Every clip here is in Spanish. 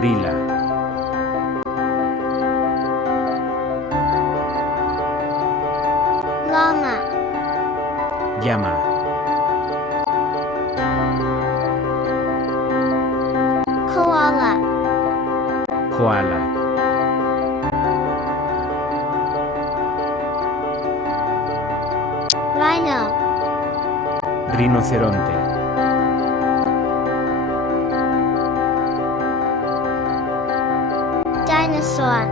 gorila, llama, llama, koala, koala, rhino, rinoceronte, dinosaur,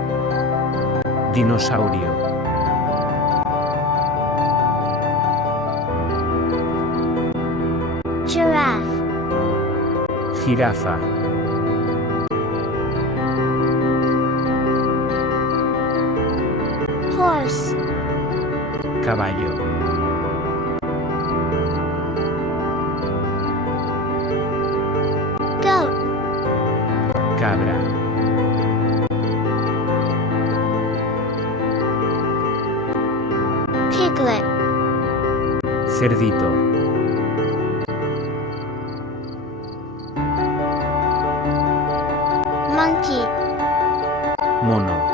dinosaurio, giraffe, jirafa, horse, caballo, goat, cabra, piglet, cerdito, monkey, mono,